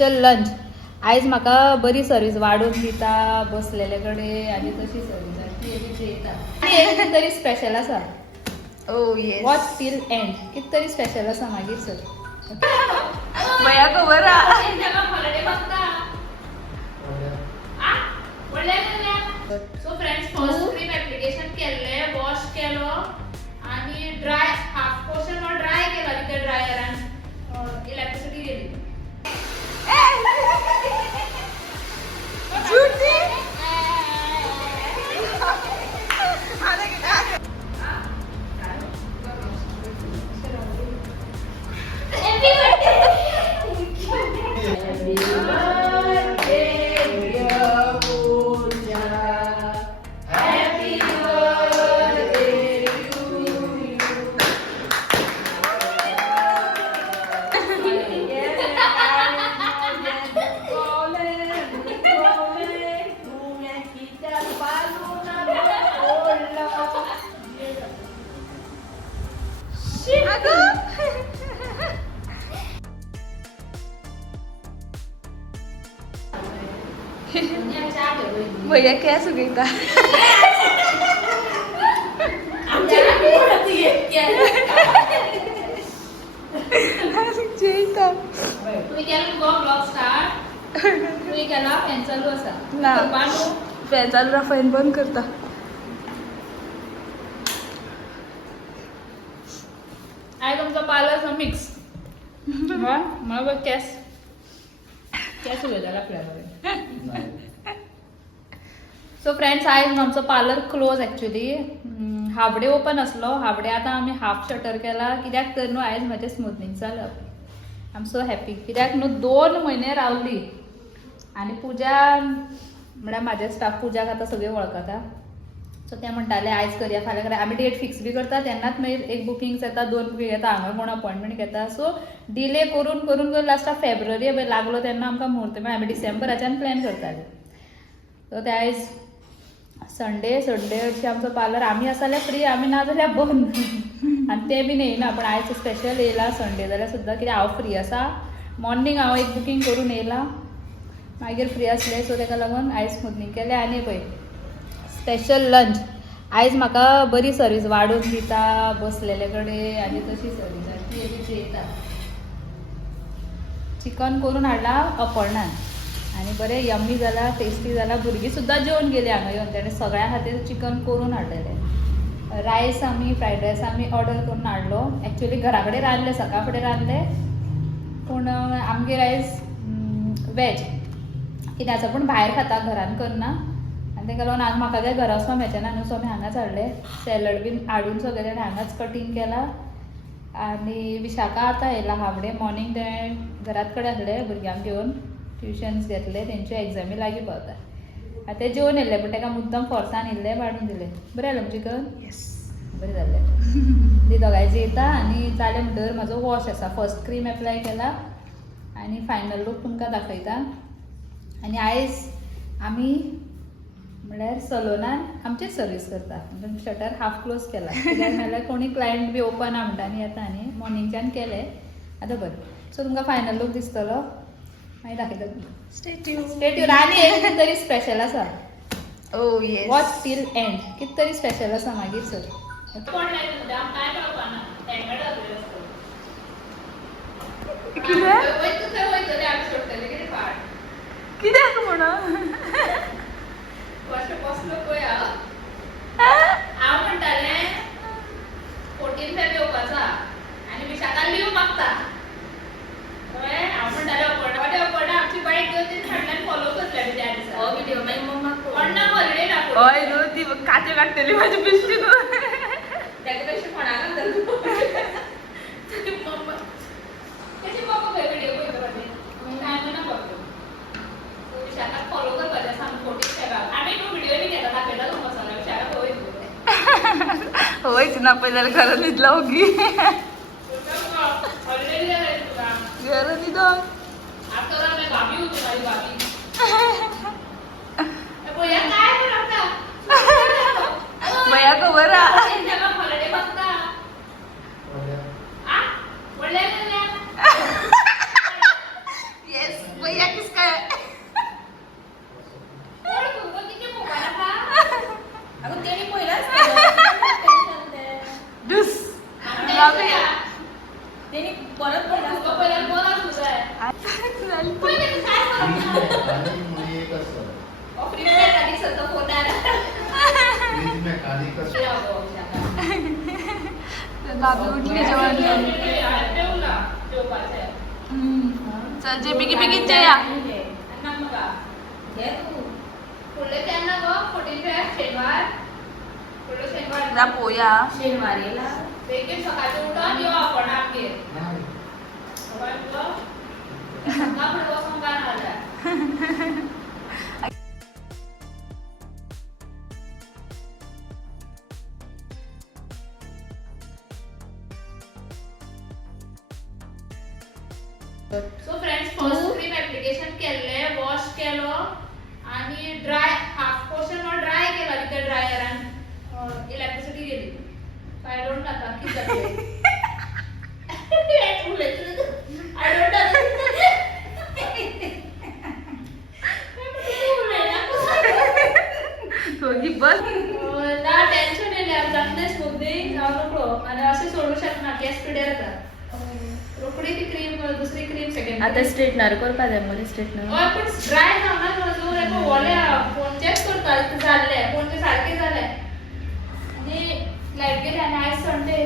Special lunch. आयज म्हाका बरी सर्वीस वाडून दिता बसलेले कडेन आनी तशी सर्वीस एक तरी स्पेशल आसा. ओ येस. Watch till end. कित तरी स्पेशल आसा मागीर सर. भया खबर हा. So friends first cream application केल्ले, वॉश केलो आणि ड्राय हाफ पोर्शन ड्राय केला विथ ड्रायरान इलेक्ट्रिसिटी गेली. भैया क्या सुगीता तुम्ही केला ब्लॉग स्टार्ट. तुम्ही केला फॅन चालू असा ना फॅन चालू राहा. फॅन बंद करता. आहे तुमचा पार्लरचा मिक्स. मला बघ कॅस कॅस उभे झाला आपल्याकडे. सो फ्रेंड्स आयज आमचो पार्लर क्लोज एक्चुअली. हाफडे ओपन असलो. हाफडे आता आम्ही हाफ शटर केला कित्याक तर न्हू आयज माझे स्मूथनिंग जालं. आय एम सो हॅपी कित्याक न्हू 2 म्हयने रावली आनी पूजा म्हळ्यार म्हाजे स्टाफ पूजाक आतां सगळे वळखता. सो ते म्हणटाले आयज करया फाल्यां करया. आमी डेट फिक्स बी करता तेन्नाच मागीर एक बुकिंग्स येता 2 बुकींग येता हांगा कोण अपॉयंटमेंट घेता. सो डिले करून करून करून लास्टाक फेब्रुवारी लागलो तेन्ना आमकां मुहूर्त मेळ्ळो. आमी डिसेंबराच्यान प्लॅन करताले. सो ते आयज संडे हरशी आमचो पार्लर. आमी आसा जाल्यार फ्री, आमी ना जाल्यार बंद. आनी ते बीन येयना पण आयज स्पेशल येयला संडे जाल्यार सुद्दां कित्याक हांव फ्री आसा. मॉर्निंग हांव एक बुकींग करून येयला मागीर फ्री आसलें. सो ताका लागून आयज स्मूथनिंग केलें. आनी पळय स्पेशल लंच. आयज म्हाका बरी सर्वीस वाडून दिता बसलेले कडेन आनी तशी सर्वीस येता. चिकन करून हाडला अपर्णान आनी बरें यम्मी जाला, टेस्टी जाला. भुरगीं सुद्दां जेवन गेली हांगा येवन. तेणें सगळ्या खातीर चिकन करून हाडलेलें. रायस आमी फ्रायड रायस आमी ऑर्डर करून हाडलो. एक्चुअली घरा कडेन रांदलें, सकाळ फुडें रांदलें पूण आमगे आयज वॅज कितें आसा पूण भायर खाता घरान करना. आनी ताका लागून आज म्हाका काय घरा वचपाक मेळचेना न्हू. सो आमी हांगाच हाडलें. सॅलड बीन हाडून सगळें जाण हांगाच कटींग केला. आनी विशाखा आतां येयला हाफ डे. मॉर्निंग तें घरात कडेन आसलें भुरग्यांक घेवन ट्युशन्स घेतले. तेंच्यो एग्जामी लागीं पावता. आतां ते जेवन येयल्ले पूण ताका मुद्दम फोर्सान इल्लें वाडून दिलें. बरें जालें चिकन. येस बरें जालें. ती दोगांयची येता आनी जालें म्हणटकर म्हाजो वॉश आसा. फर्स्ट क्रीम एप्लाय केला आनी फायनल लूक तुमकां दाखयता. आनी आयज आमी म्हळ्यार सलोनान आमचीच सर्वीस करता. शटर हाफ क्लोज केला कित्याक नाल्यार कोणी क्लायंट बी ओपन आहा म्हणटानी येता न्ही. मॉर्निंगच्यान केलें. आतां बरें. सो तुमकां फायनल लूक दिसतलो मागीर दाखयता तुमकां. Stay tune. आनी एक तरी स्पेशल आसा. ओ येस. Watch till end. कित तरी स्पेशल आसा मागीर सर. कित्याक म्हणून हांव म्हणटालें 14 फेब येवपाचा आनी विशाखा लीव मागता. हांव म्हणटालें आमची बायक घेवन ती फाटल्यान फॉलो करतले त्या दिसा. हो व्हिडिओ मागीर मम्माक अण्णा हॉलिडे ना हय न्हू ती काते काडटली म्हाजी बिश्टी न्हू. ताका तशें कोणाक घालता मम्मा कशी मम्मा खंय व्हिडिओ पळयता फाटीं टायम ना पडलो. विशाखाक फॉलो करपाचें आसा 14 फेब्राक. आमी व्हिडिओ बी घेता दाखयता तुमकां सगळ्या विशाखाक वयच ना पळय जाल्यार घरान न्हिदला ओगी. हॉलिडे जाय तुका घरान न्हिदो. आता भाभी होती माझी भाभी. भैया काय करता? भैया खबर हा. हॉलिडे बघता. आ? येस भैया किसका है डुस बाबी उठली जेवण चल जे बिगी बिगी जेया जा पोया सकाळचं उठून येऊ आपण आपले so friends first cream application केले वॉश केलो आणि ड्राय हाफ पोर्शन और ड्राय केला विथ ड्रायर आणि इलेक्ट्रिसिटी गेली आय डोंट नो आता किती झाले आय डोंट होगी बस ना टेन्शन येईल जाते स्मूथनिंग जाऊ नको आणि असे सोडू शकणार गॅस पिढे राहतात रोकडी ती क्रीम दुसरी क्रीम सेकंड आता स्ट्रेटनर करपा जाय मरे स्ट्रेटनर और पण ड्राय जावना जो रे ओले फोन चेक करता झाले फोनचे सारखे झाले आणि लाईट गेली आणि आज संडे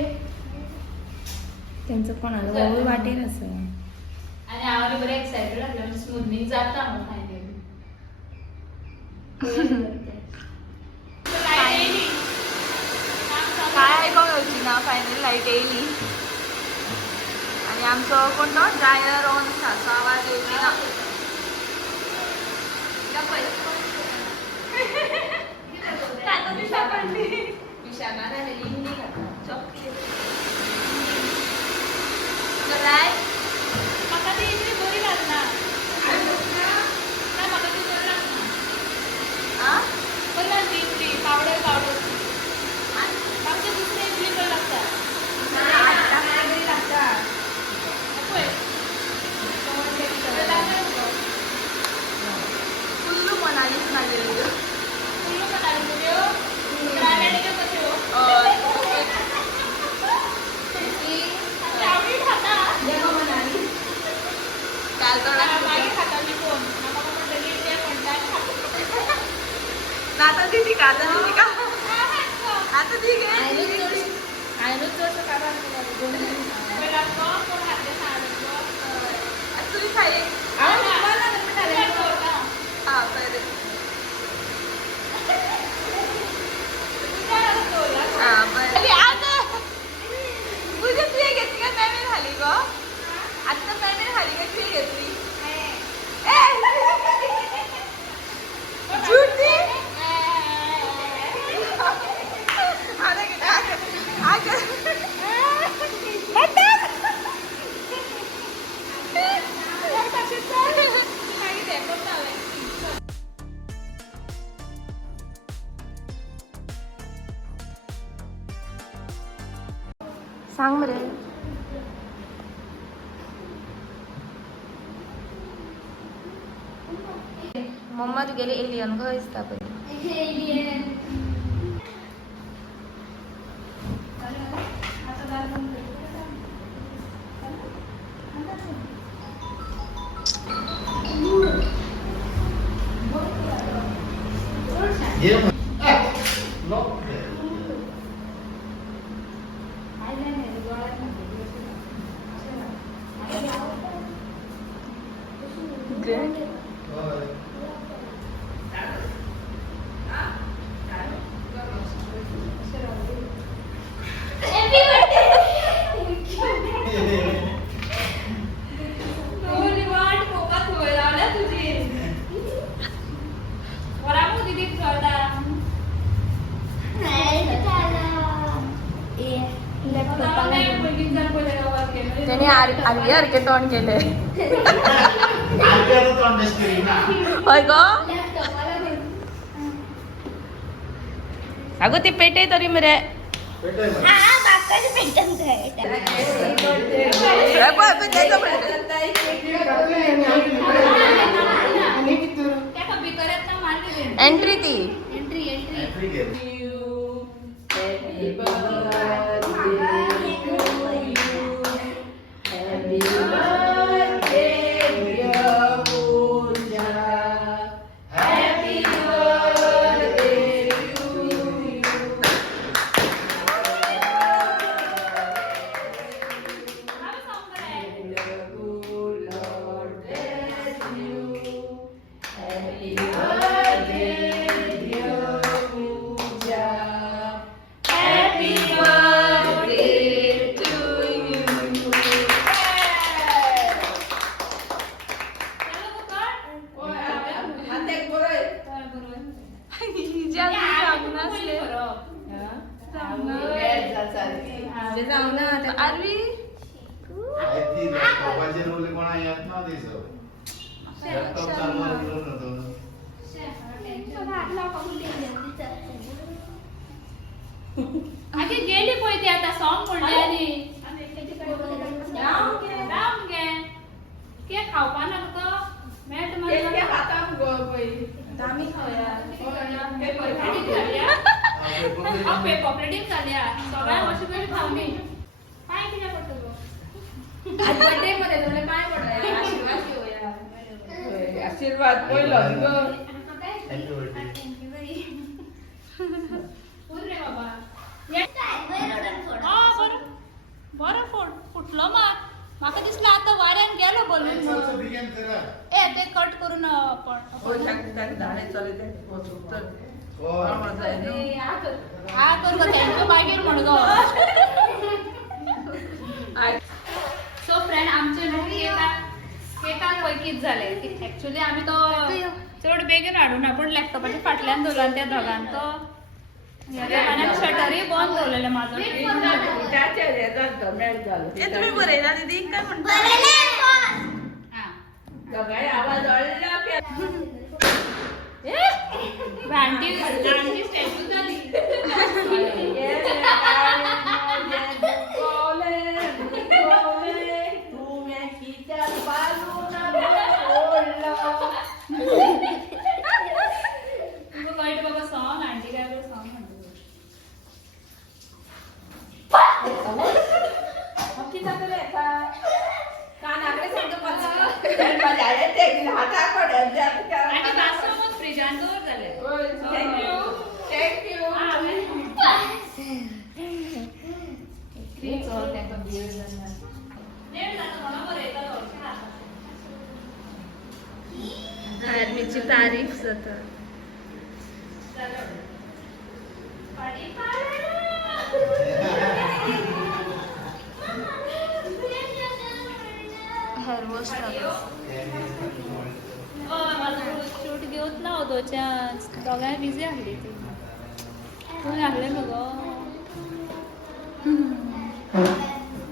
त्यांचं पण आलं बाबू वाटेल असं आणि आम्हाला बरे एक्साइटेड असले म्हणजे स्मूथनिंग जाता मग फायनली काय ऐकून होती ना फायनल लाईट येईल आणि आमचं कोणतं ड्रायर ऑन असा आवाज येईल ना पावडर पावडर आमच्या दुसरे इडली पण लागतात कुल्लू मनालीच नाही गेली आता दिदी का आता दिदी का आता दी गे तुम्ही खाई हा पहिले हा पहिले आता तुझ्या तुझ्या घेतली का पेमेंट झाली ग आता पेमेंट झाली का तुझी घेतली झूठी सांग मरे मम्मा तू गेले एलियन ग दिसता पहिले Good. त्याने आर्यर के तोंड केले होय ग अगो ते पेटे तरी मरे एंट्री ती एंट्री आगे गेली पळय ती आता सॉंग म्हणले आनी रावून गे केक खावपा ना तुका मेळटा आमी खावया पेपरप्लेटीन घालया सगळ्या वर्षी पयली खावनी काय कितें पडटलो आज बर्थडे मध्ये तुला काय पडलं आशीर्वाद घेऊया आशीर्वाद पहिलो रे बाबा बरं फुटलो म्हाका दिसलं आता वाऱ्यान गेलो बोलून ए ते कट करून हा कर थँक्यू मागीर म्हण गो सो फ्रेंड आमचे केकाक पैकीच झाले ऍक्च्युली आम्ही तो चड बेगीन हाडूं ना पूण लॅपटॉपाच्या फाटल्यान दवरला त्या दोगांक तो शटरही बंद दवरलेले माझं तुम्ही बरयला दीदी काय म्हणता आवाज भांडी स्टॅच्यू झाली कळट बाबा सॉंग आंटी काय सॉंग म्हणतो फ्रिजान दवर जाले धार्मिकची तारीख जाता शूट घेऊत ना दोच्या दोघांना बिझी आहली ती तू लागले मग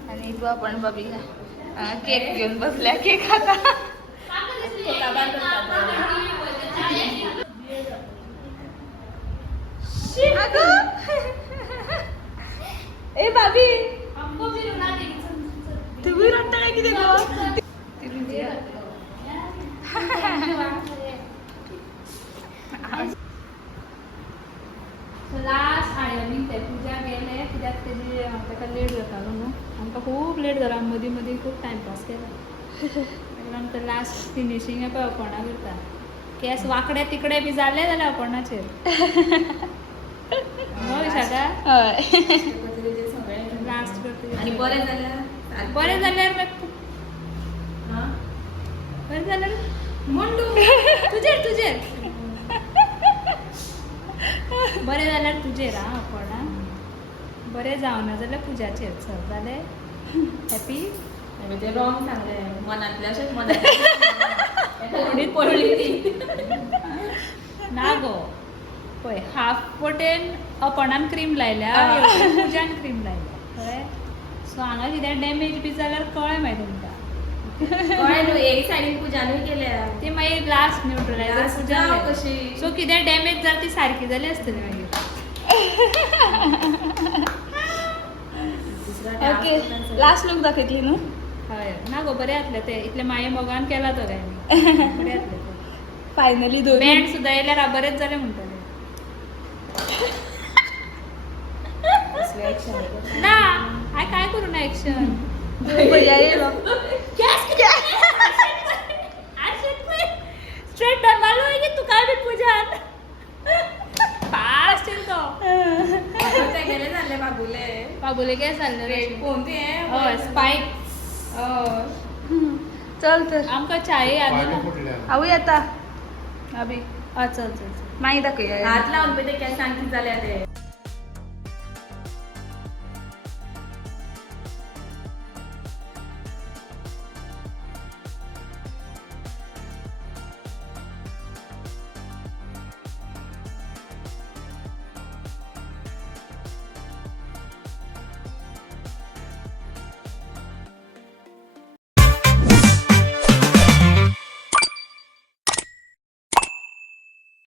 आणि तू आपण बबी केक घेऊन बसल्या केक खाता ए बाबी तुम्ही रडताय किती गो लास्ट आयमीन ते पूजा गेले कित्याक तेजी ताका लेट जाता न्हू आमकां खूब लेट जाला मदीं मदीं खूब टायमपास केला आमकां लास्ट फिनिशींग पळय अपोणा करता केस वाकडे तिकडे बी जाले जाल्यार अपोणाचेर विशाखा लास्ट करता आणि बरें जाल्यार बरें जाल्यार बरें जाल्यार म्हणू तुजेर बरें जाल्यार तुजेर आं अपोणा बरें जावना जाल्यार पुजाचेर चल जालें हॅपी ते रॉंग सांगले मनातले अशेंच मनातले पडली ती ना गो पळय हाफ वटेन अपोणान क्रीम लायल्या पुजान क्रीम लायल्या कळ्ळें सो हांगा कितें डॅमेज बी जाल्यार कळ्ळें मागीर तुमकां न्हू एक सायडीन पुजानूय केल्या ती मागीर लास्ट न्यूट्रलायझर पुजा कशी सो कितें डॅमेज जाल्यार ती सारकी जाली आसतली मागीर ओके लास्ट लूक दाखयतली न्हू हय ना गो बरें जातलें तें इतलें माये मोगान केला तो काय बरें जातलें फायनली दोन बँड सुद्धा येयल्यार बरेच जाले म्हणटाले ना हाय काय करू ना ऍक्शन स्ट्रेट डन मालूम है कि तू काय बी पूजन फास्ट तो गेले झाले बाबूले बाबूले काय चाललं रे कोणते स्पाइक चल तर आमका चाय आली ना आऊ आता अभि चल चल नाही दाखव हात लावून ते काय सांगती झाले